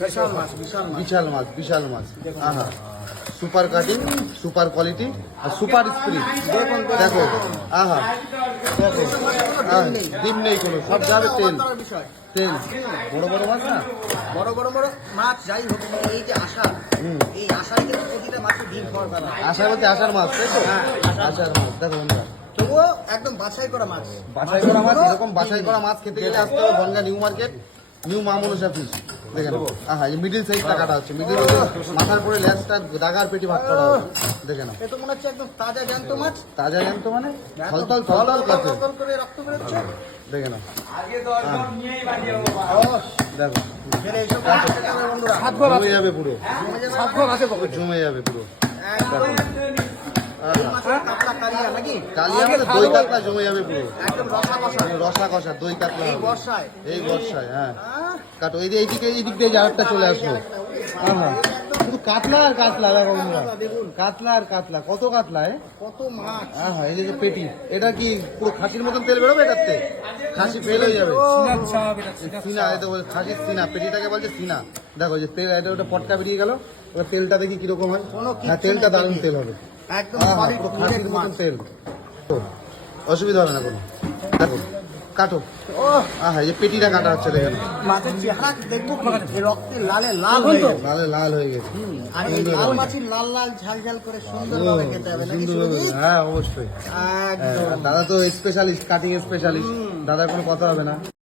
বিশাল মাছ। আহা, super cutting, super quality আর super speed. দেখো, আহা দেখো, ডিম নেই কোনো, সব যাবে তেল। বড় বড় মাছ না, বড় মাছ যাই হোক, এই যে আশা, এই আশায় কিন্তু প্রতিটা মাছের ডিম পাওয়া যাবে। আশা বলতে আশার মাছ, তাই তো? আশার মাছ। দেখো বন্ধুরা, তবুও একদম বাছাই করা মাছ। এরকম বাছাই করা মাছ খেতে গেলে আসতে হবে বনগাঁ নিউ মার্কেট, নিউ মা মনসা ফিশ। দেখে নাও, আহা, এই মিডিল সাইজটা কাটা হচ্ছে, মিডিল মাথার পরে ল্যাসটা দাগার পেটি ভাগ করা হবে। দেখে নাও, এ তো মনে হচ্ছে একদম তাজা জ্যান্ত মাছ। তাজা জ্যান্ত মানে থলথল করে রক্ত বেরোচ্ছে। দেখে নাও, দেখো বন্ধুরা জমে যাবে পুরো, জমে যাবে পুরো। কালিয়া নাকি? কালিয়া মানে দই কাতলা জমে যাবে পুরো, একদম রসা কষা দই কাতলা এই হবে। বর্ষায়। এই বর্ষায়, হ্যাঁ। কাটো, এই দিক দিয়ে জাহাজটা চলে আসলো। হ্যাঁ, শুধু কাতলা আর কাতলা। দেখো বন্ধুরা, কাতলা আর কাতলা, কত কাতলা। কত মাছ। হ্যাঁ, এই যে পেটি, এটা কি পুরো খাসির মতন তেল বেরোবে এটাতে? খাসি ফেল হয়ে যাবে। সিনা, এটা বলে খাসির সিনা, পেটিটাকে বলছে সিনা। দেখো যে তেল, এটা ওটা পটকা বেরিয়ে গেল, ওটা তেলটা দেখি কিরকম হয়। হ্যাঁ, তেলটা দারুণ তেল হবে, একদম পুরো খাসির মতন তেল, অসুবিধা হবে না কোনো। দেখো, কাটো। হ্যাঁ, এই যে পেটিটা কাটা হচ্ছে, দেখেন মাছের চেহারা দেখবো, রক্তে লালে লাল হয়ে গেছে। লাল হয়ে গেছে। আর এই লাল মাছের লাল ঝাল করে সুন্দরভাবে খেতে হবে নাকি? হ্যাঁ, অবশ্যই। একদম। দাদা তো স্পেশালিস্ট, কাটিং স্পেশালিস্ট, দাদার কোনো কথা হবে না।